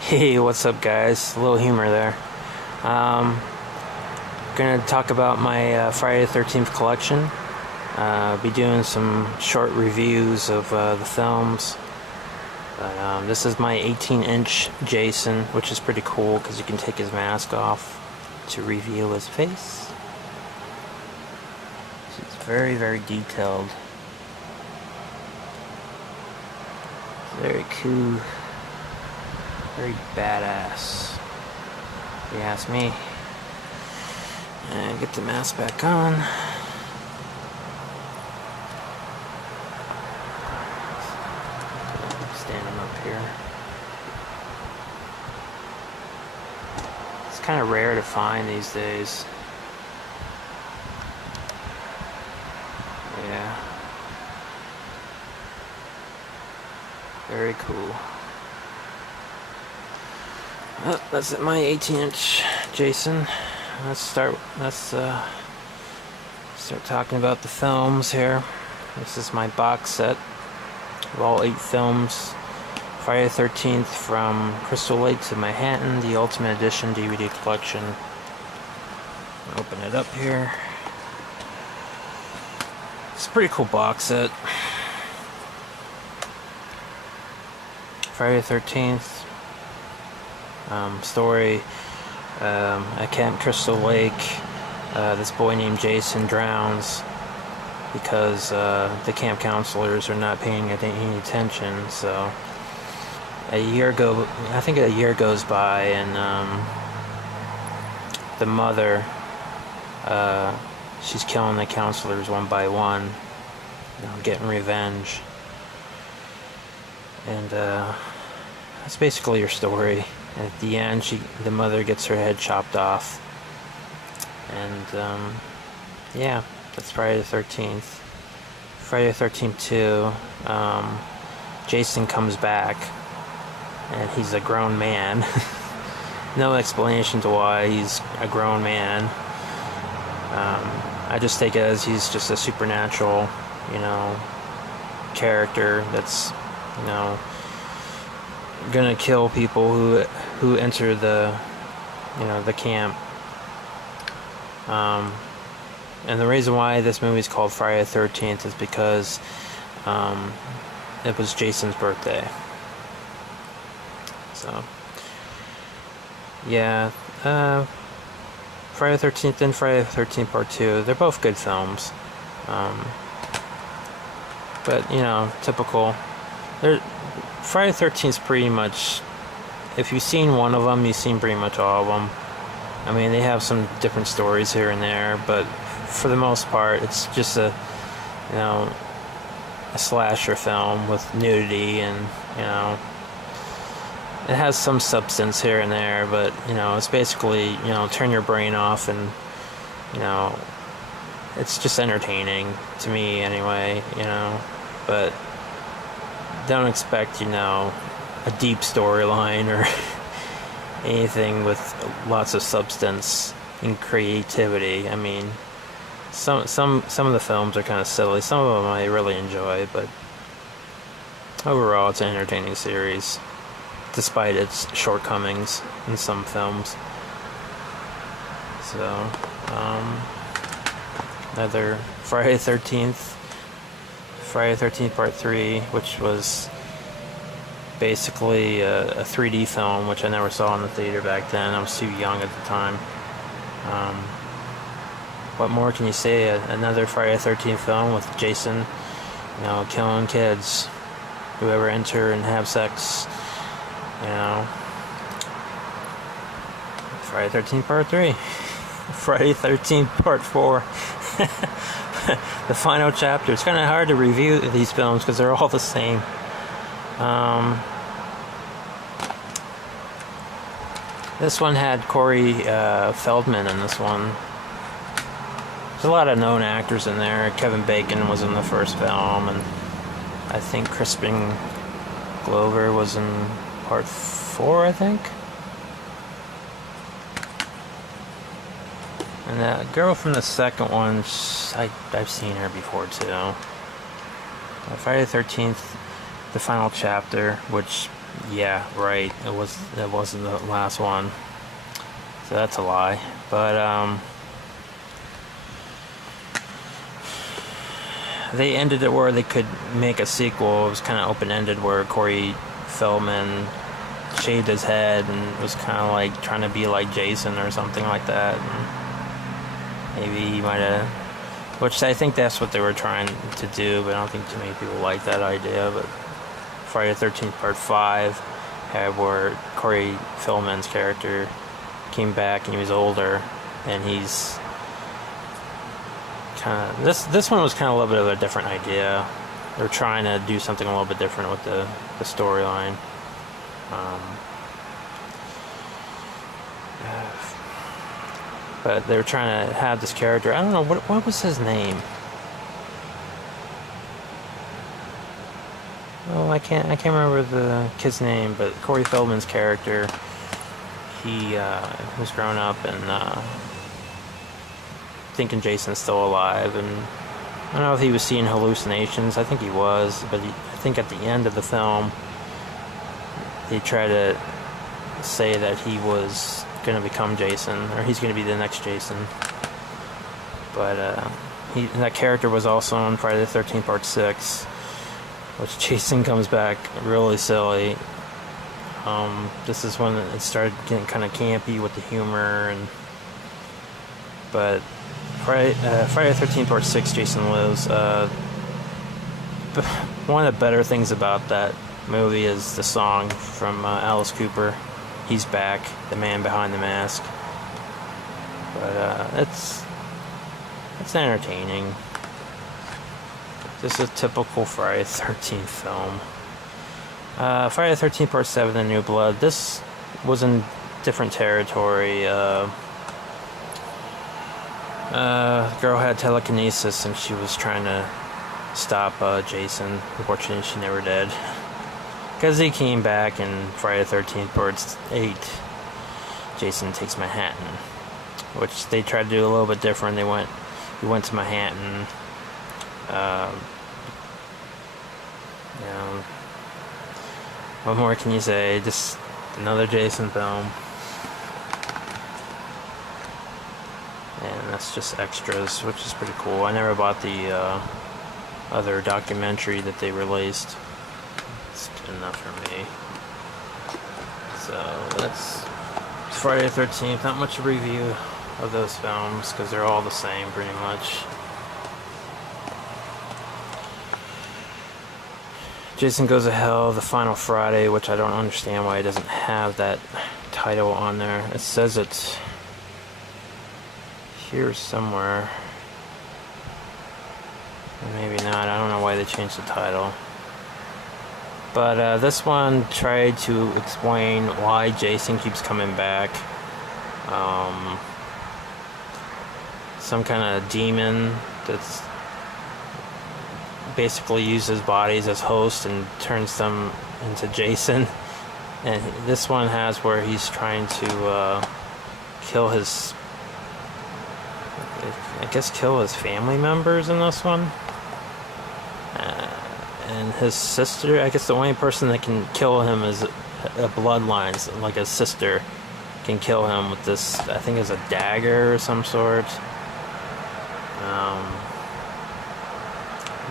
Hey, what's up, guys? A little humor there. Gonna talk about my Friday the 13th collection. Be doing some short reviews of the films. But, this is my 18-inch Jason, which is pretty cool because you can take his mask off to reveal his face. It's very, very detailed. Very cool. Very badass, if you ask me. And get the mask back on. Stand him up here. It's kind of rare to find these days. Yeah. Very cool. Well, that's my 18-inch Jason. Let's start talking about the films here. This is my box set of all 8 films. Friday the 13th from Crystal Lake to Manhattan, the Ultimate Edition DVD collection. Open it up here. It's a pretty cool box set. Friday the 13th. Story at Camp Crystal Lake. This boy named Jason drowns because the camp counselors are not paying any attention. So I think a year goes by, and the mother, she's killing the counselors one by one, getting revenge. And that's basically your story. And at the end, the mother gets her head chopped off. And, yeah, that's Friday the 13th. Friday the 13th 2, Jason comes back, and he's a grown man. No explanation to why he's a grown man. I just take it as he's just a supernatural, character that's, gonna kill people who enter the camp. And the reason why this movie is called Friday the 13th is because it was Jason's birthday. So yeah, Friday the 13th and Friday the 13th Part 2, they're both good films. But typical. Friday the 13th is pretty much, if you've seen one of them, you've seen pretty much all of them. I mean, they have some different stories here and there, but for the most part, it's just a slasher film with nudity, and it has some substance here and there, but it's basically turn your brain off, and it's just entertaining to me anyway, but don't expect a deep storyline or anything with lots of substance and creativity. I mean, some of the films are kind of silly. Some of them I really enjoy, but overall it's an entertaining series, despite its shortcomings in some films. So another Friday the 13th. Friday the 13th Part 3, which was basically a 3D film, which I never saw in the theater back then. I was too young at the time. What more can you say? Another Friday the 13th film with Jason, killing kids, whoever enter and have sex, Friday the 13th Part 3. Friday the 13th Part 4. The final chapter. It's kind of hard to review these films because they're all the same. This one had Corey Feldman in this one. There's a lot of known actors in there. Kevin Bacon was in the first film, and I think Crispin Glover was in Part 4, I think. And that girl from the second one, I've seen her before too. Friday the 13th, the final chapter, which, yeah, right, it wasn't the last one, so that's a lie. But they ended it where they could make a sequel. It was kind of open-ended, where Corey Feldman shaved his head and was kind of like trying to be like Jason or something like that. And maybe he might have, which I think that's what they were trying to do, but I don't think too many people like that idea. But Friday the 13th Part 5 had where Corey Feldman's character came back and he was older, and he's kind of, this one was kind of a little bit of a different idea. They're trying to do something a little bit different with the storyline. But they were trying to have this character. I don't know what was his name. Oh, I can't remember the kid's name. But Corey Feldman's character, he was grown up and thinking Jason's still alive, and I don't know if he was seeing hallucinations. I think he was, but I think at the end of the film, they try to say that he was going to become Jason, or he's going to be the next Jason. But that character was also on Friday the 13th Part 6, which Jason comes back really silly. This is when it started getting kind of campy with the humor, but Friday the 13th Part 6, Jason Lives. One of the better things about that movie is the song from Alice Cooper. He's back, the man behind the mask. But it's entertaining. This is a typical Friday the 13th film. Friday the 13th Part 7, The New Blood. This was in different territory. The girl had telekinesis and she was trying to stop Jason. Unfortunately, she never did. Because he came back in Friday the 13th Part 8, Jason Takes Manhattan, which they tried to do a little bit different. He went to Manhattan. What more can you say? Just another Jason film. And that's just extras, which is pretty cool. I never bought the other documentary that they released. It's good enough for me. So that's Friday the 13th. Not much of a review of those films because they're all the same pretty much. Jason Goes to Hell, The Final Friday, which I don't understand why it doesn't have that title on there. It says it's here somewhere. Maybe not. I don't know why they changed the title. But this one tried to explain why Jason keeps coming back. Some kind of demon that's basically uses bodies as hosts and turns them into Jason. And this one has where he's trying to kill his family members in this one. And his sister, I guess the only person that can kill him is a bloodline, like his sister can kill him with this, I think it's a dagger or some sort.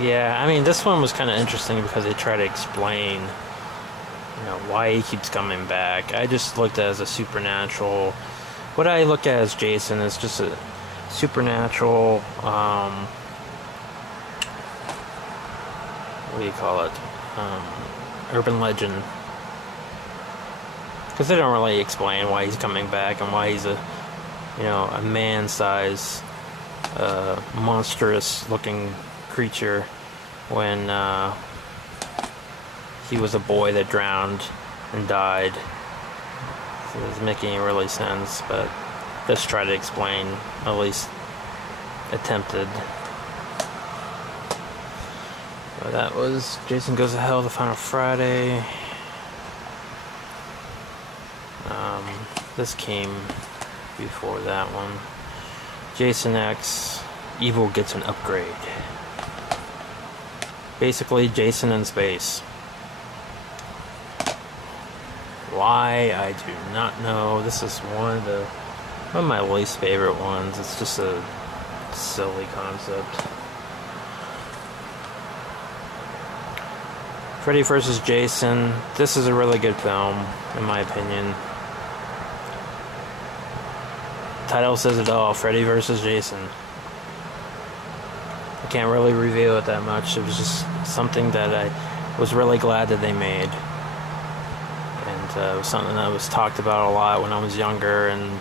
Yeah, I mean, this one was kind of interesting because they try to explain, why he keeps coming back. I just looked at it as a supernatural. What I look at as Jason is just a supernatural, what do you call it? Urban legend. Because they don't really explain why he's coming back and why he's a man-sized, monstrous-looking creature when he was a boy that drowned and died. So it doesn't make any really sense, but just try to explain, at least attempted. But that was Jason Goes to Hell, The Final Friday. This came before that one. Jason X, Evil gets an upgrade. Basically, Jason in space. Why? I do not know. This is one of my least favorite ones. It's just a silly concept. Freddy vs. Jason. This is a really good film, in my opinion. Title says it all. Freddy vs. Jason. I can't really review it that much. It was just something that I was really glad that they made. And it was something that was talked about a lot when I was younger, and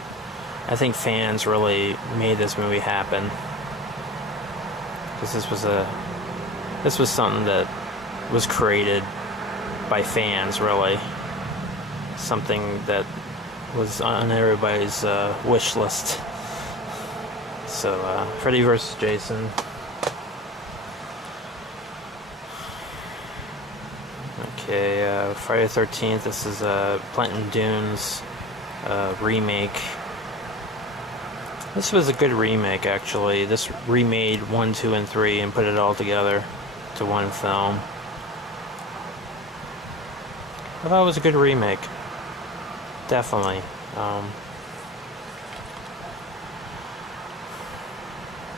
I think fans really made this movie happen. Because this was something that was created by fans, really. Something that was on everybody's wish list. So, Freddy vs. Jason. Okay, Friday the 13th. This is Platinum Dunes remake. This was a good remake, actually. This remade 1, 2, and 3 and put it all together to one film. I thought it was a good remake. Definitely.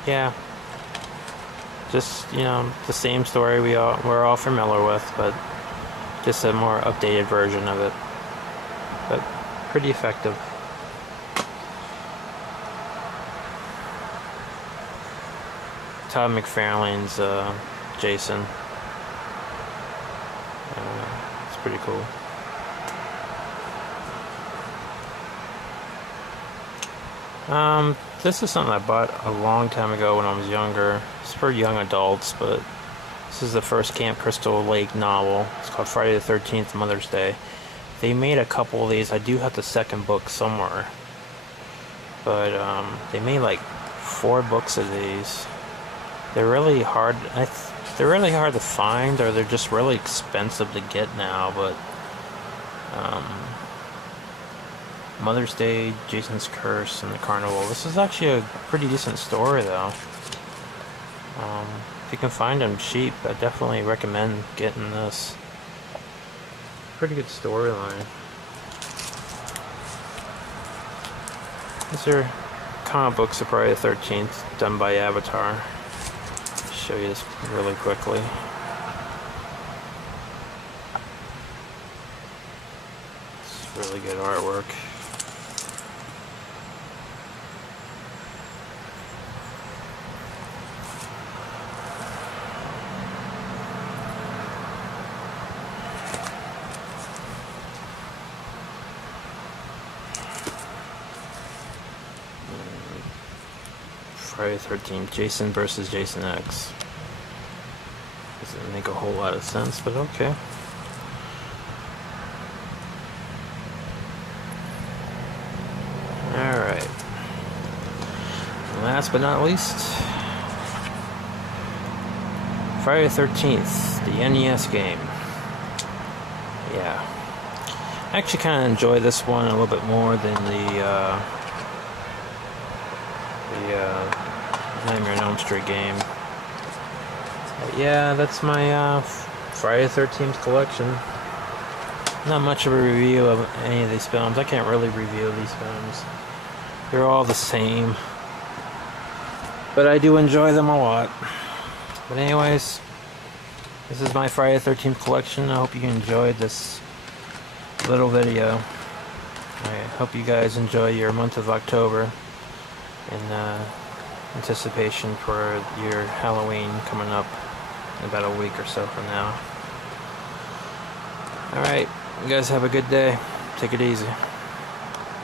Yeah. Just, you know, the same story we're all familiar with, but just a more updated version of it. But pretty effective. Todd McFarlane's Jason. It's pretty cool. This is something I bought a long time ago when I was younger. It's for young adults, but this is the first Camp Crystal Lake novel. It's called Friday the 13th, Mother's Day. They made a couple of these. I do have the second book somewhere. But, they made like 4 books of these. They're really hard. They're really hard to find, or they're just really expensive to get now. But Mother's Day, Jason's Curse, and the Carnival. This is actually a pretty decent story, though. If you can find them cheap, I definitely recommend getting this. Pretty good storyline. These are comic books of Friday the 13th, done by Avatar. Show you this really quickly. It's really good artwork. Friday the 13th, Jason vs. Jason X. Doesn't make a whole lot of sense, but okay. Alright. Last but not least, Friday the 13th, the NES game. Yeah. I actually kind of enjoy this one a little bit more than the Nightmare on Elm Street game. But yeah, that's my Friday the 13th collection. Not much of a review of any of these films. I can't really review these films. They're all the same. But I do enjoy them a lot. But anyways, this is my Friday the 13th collection. I hope you enjoyed this little video. I hope you guys enjoy your month of October in anticipation for your Halloween coming up in about a week or so from now. Alright, you guys have a good day. Take it easy.